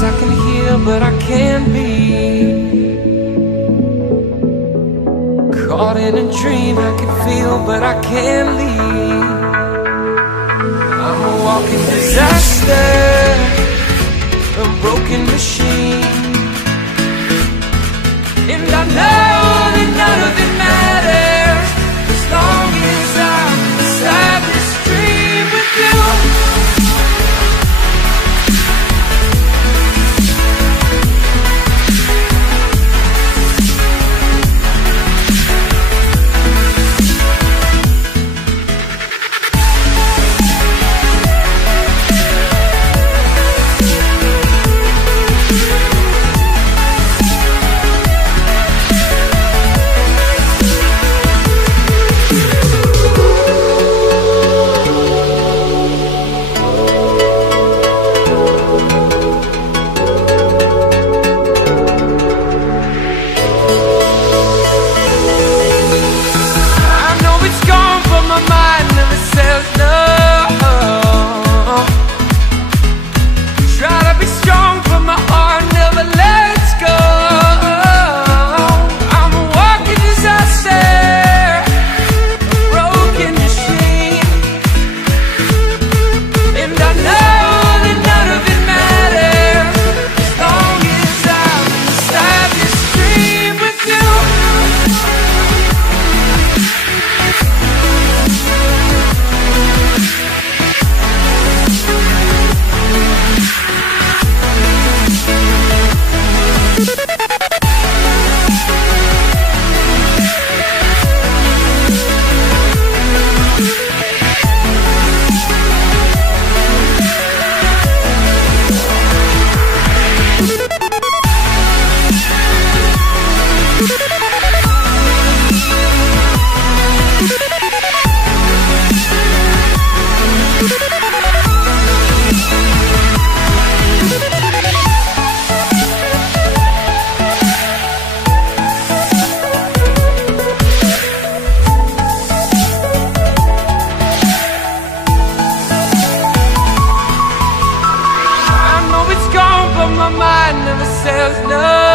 wounds I can heal, but I can't be. Caught in a dream I can feel, but I can't leave. I'm a walking disaster, a broken machine, and I know that none of it matters as long as I'm inside this dream with you. My mind never says no.